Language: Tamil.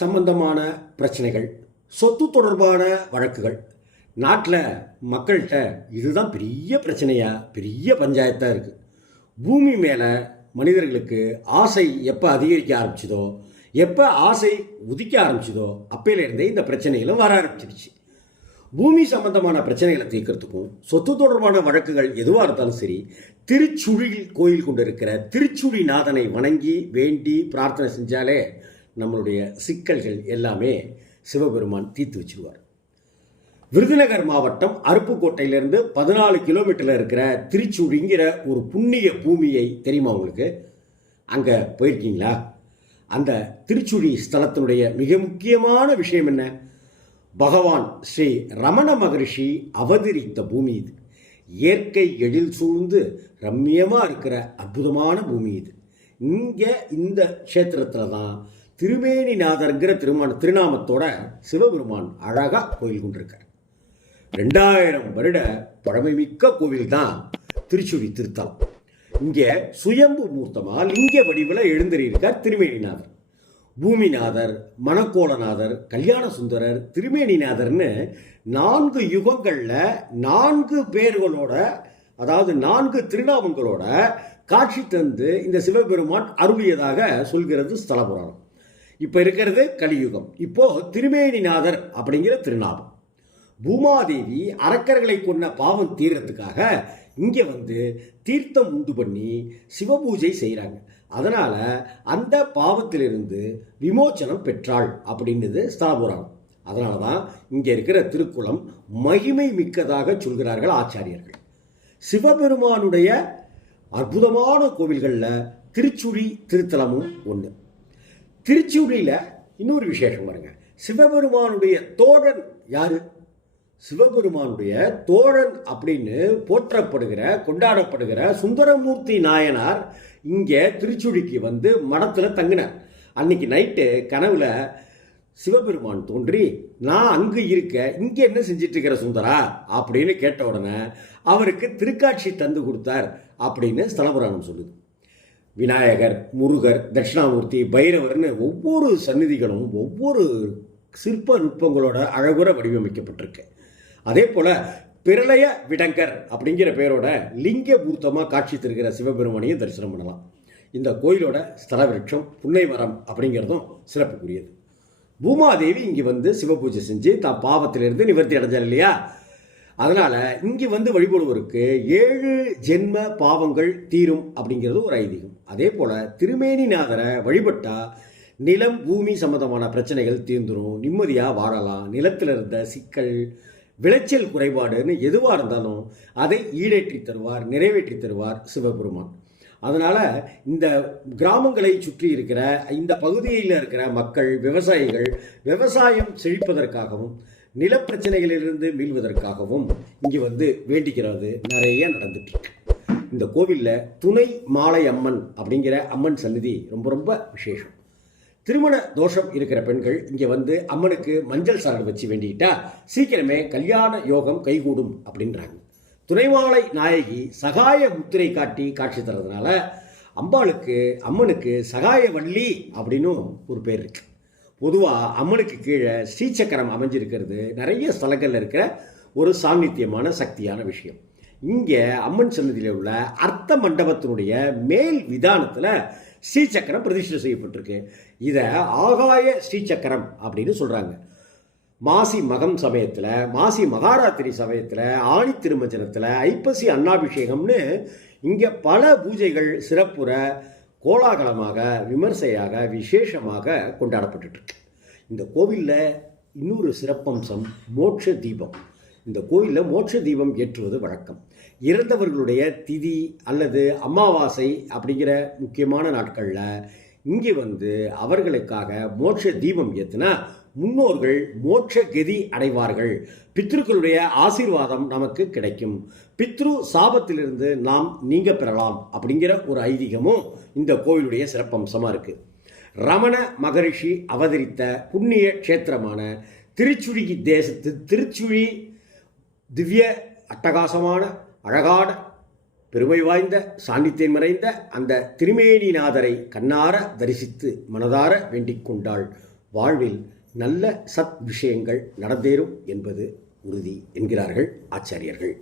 சம்பந்தமான பிரச்சனைகள் சொத்து தொடர்பான வழக்குகள். நாட்டில் மக்கள்கிட்ட இதுதான் பெரிய பிரச்சனையாக பெரிய பஞ்சாயத்தாக இருக்குது பூமி மேலே மனிதர்களுக்கு ஆசை எப்போ அதிகரிக்க ஆரம்பிச்சதோ எப்போ ஆசை உதிக்க ஆரம்பிச்சதோ அப்பையிலேருந்தே இந்த பிரச்சனைகளும் வர ஆரம்பிச்சிருச்சு. பூமி சம்பந்தமான பிரச்சனைகளை தீர்க்கிறதுக்கும் சொத்து தொடர்பான வழக்குகள் எதுவாக இருந்தாலும் சரி திருச்சுழியில் கோயில் கொண்டு இருக்கிற திருச்சுழி நாதனை வணங்கி வேண்டி பிரார்த்தனை செஞ்சாலே நம்மளுடைய சிக்கல்கள் எல்லாமே சிவபெருமான் தீர்த்து வச்சிருவார். விருதுநகர் மாவட்டம் அருப்புக்கோட்டையிலேருந்து பதினாலு கிலோமீட்டரில் இருக்கிற திருச்சூடிங்கிற ஒரு புண்ணிய பூமியை தெரியுமா உங்களுக்கு? அங்கே போயிருக்கீங்களா? அந்த திருச்சுழி ஸ்தலத்தினுடைய மிக முக்கியமான விஷயம் என்ன? பகவான் ஸ்ரீ ரமண மகரிஷி அவதரித்த பூமி இது. இயற்கை எழில் சூழ்ந்து ரம்மியமாக இருக்கிற அற்புதமான பூமி இது. இங்கே இந்த க்ஷேத்திரத்தில் தான் திருமேனிநாதர்ங்கிற திருமண திருநாமத்தோட சிவபெருமான் அழகாக கோயில் கொண்டிருக்கார். ரெண்டாயிரம் வருட பழமைமிக்க கோவில் தான் திருச்சுழி திருத்தலம். இங்கே சுயம்பு மூர்த்தமாக லிங்க வடிவில் எழுந்தறியிருக்கார் திருமேனிநாதர். பூமிநாதர் மணக்கோலநாதர் கல்யாண சுந்தரர் திருமேனிநாதர்னு நான்கு யுகங்களில் நான்கு பேர்களோட அதாவது நான்கு திருநாமங்களோட காட்சி தந்து இந்த சிவபெருமான் அருளியதாக சொல்கிறது ஸ்தல புராணம் இப்போ இருக்கிறது கலியுகம். இப்போ திருமேனிநாதர் அப்படிங்கிற திருநாமம். பூமாதேவி அரக்கர்களை கொண்ட பாவம் தீர்றதுக்காக இங்கே வந்து தீர்த்தம் உண்டு பண்ணி சிவபூஜை செய்கிறாங்க அதனால் அந்த பாவத்திலிருந்து விமோச்சனம் பெற்றாள் அப்படின்றது ஸ்தலபுராணம் அதனால தான் இங்கே இருக்கிற திருக்குளம் மகிமை மிக்கதாக சொல்கிறார்கள் ஆச்சாரியர்கள். சிவபெருமானுடைய அற்புதமான கோவில்களில் திருச்சுழி திருத்தலமும் ஒன்று திருச்சுழியில் இன்னொரு விசேஷம் பாருங்க. சிவபெருமானுடைய தோழன் யாரு? சிவபெருமானுடைய தோழன் அப்படின்னு போற்றப்படுகிற கொண்டாடப்படுகிற சுந்தரமூர்த்தி நாயனார் இங்கே திருச்சுழிக்கு வந்து மடத்தில் தங்கினார். அன்னைக்கு நைட்டு கனவில் சிவபெருமான் தோன்றி நான் அங்கு இருக்க இங்கே என்ன செஞ்சிட்டு இருக்கிற சுந்தரா? அப்படின்னு கேட்ட உடனே அவருக்கு திருக்காட்சி தந்து கொடுத்தார் அப்படின்னு ஸ்தலபுராணம் சொல்லுது. விநாயகர் முருகர் தட்சிணாமூர்த்தி பைரவர்னு ஒவ்வொரு சந்நிதிகளும் ஒவ்வொரு சிற்ப நுட்பங்களோட அழகுற வடிவமைக்கப்பட்டிருக்கு. அதே போல் பிரளய விடங்கர் அப்படிங்கிற பேரோட லிங்க பூர்த்தமாக காட்சி தருகிற சிவபெருமானையும் தரிசனம் பண்ணலாம். இந்த கோயிலோட ஸ்தல விருட்சம் புன்னை மரம் அப்படிங்கிறதும் சிறப்புக்குரியது. பூமாதேவி இங்கே வந்து சிவபூஜை செஞ்சு தான் பாவத்திலிருந்து நிவர்த்தி அடைஞ்சார் இல்லையா? அதனால் இங்கே வந்து வழிபடுவோருக்கு ஏழு ஜென்ம பாவங்கள் தீரும் அப்படிங்கிறது ஒரு ஐதீகம். அதே போல் திருமேனிநாதரை வழிபட்டால் நிலம் பூமி சம்பந்தமான பிரச்சனைகள் தீர்ந்துடும் நிம்மதியாக வாழலாம் நிலத்தில் இருந்த சிக்கல் விளைச்சல் குறைபாடுன்னு எதுவாக இருந்தாலும் அதை ஈடேற்றி தருவார் நிறைவேற்றி தருவார் சிவபெருமான். அதனால் இந்த கிராமங்களை சுற்றி இருக்கிற இந்த பகுதியில் இருக்கிற மக்கள் விவசாயிகள் விவசாயம் செழிப்பதற்காகவும் நிலப்பிரச்சனைகளிலிருந்து மீள்வதற்காகவும் இங்கே வந்து வேண்டிக்கிறது நிறைய நடந்துட்டு இருக்கு. இந்த கோவிலில் துணை மாலை அம்மன் அப்படிங்கிற அம்மன் சந்நிதி ரொம்ப ரொம்ப விசேஷம். திருமண தோஷம் இருக்கிற பெண்கள் இங்கே வந்து அம்மனுக்கு மஞ்சள் சரடு வச்சு வேண்டிக்கிட்டா சீக்கிரமே கல்யாண யோகம் கைகூடும் அப்படின்றாங்க. துணைமாலை நாயகி சகாய முத்திரை காட்டி காட்சி தர்றதுனால அம்பாளுக்கு அம்மனுக்கு சகாய வள்ளி அப்படின்னும் ஒரு பேர் இருக்கு. பொதுவாக அம்மனுக்கு கீழே ஸ்ரீசக்கரம் அமைஞ்சிருக்கிறது. நிறைய ஸ்தலங்களில் இருக்கிற ஒரு சாநித்தியமான சக்தியான விஷயம். இங்கே அம்மன் சன்னதியில் உள்ள அர்த்த மண்டபத்தினுடைய மேல் விதானத்தில் ஸ்ரீசக்கரம் பிரதிஷ்டை செய்யப்பட்டிருக்கு. இதை ஆகாய ஸ்ரீசக்கரம் அப்படின்னு சொல்கிறாங்க மாசி மகம் சமயத்தில் மாசி மகாராத்திரி சமயத்தில் ஆணி திருமஞ்சனத்தில் ஐப்பசி அன்னாபிஷேகம்னு இங்கே பல பூஜைகள் சிறப்புற கோலாகலமாக விமர்சையாக விசேஷமாக கொண்டாடப்பட்டுருக்கு இந்த கோவிலில் இன்னொரு சிறப்பம்சம் மோட்ச தீபம். இந்த கோயிலில் மோட்ச தீபம் ஏற்றுவது வழக்கம். இறந்தவர்களுடைய திதி அல்லது அமாவாசை அப்படிங்கிற முக்கியமான நாட்களில் இங்கே வந்து அவர்களுக்காக மோட்ச தீபம் ஏற்றுனா முன்னோர்கள் மோட்ச கதி அடைவார்கள். பித்ருக்களுடைய ஆசீர்வாதம் நமக்கு கிடைக்கும். பித்ரு சாபத்திலிருந்து நாம் நீங்க பெறலாம் அப்படிங்கிற ஒரு ஐதீகமும் இந்த கோவிலுடைய சிறப்பம்சமாக இருக்குது ரமண மகரிஷி அவதரித்த புண்ணிய க்ஷேத்திரமான திருச்சுழி தேசத்து திருச்சுழி திவ்ய அட்டகாசமான அழகான பெருமை வாய்ந்த சாநித்தியம் மறைந்த அந்த திருமேனிநாதரை கண்ணார தரிசித்து மனதார வேண்டிக் கொண்டாள். வாழ்வில் நல்ல சத் விஷயங்கள் நடந்தேறும் என்பது உறுதி என்கிறார்கள் ஆச்சாரியர்கள்.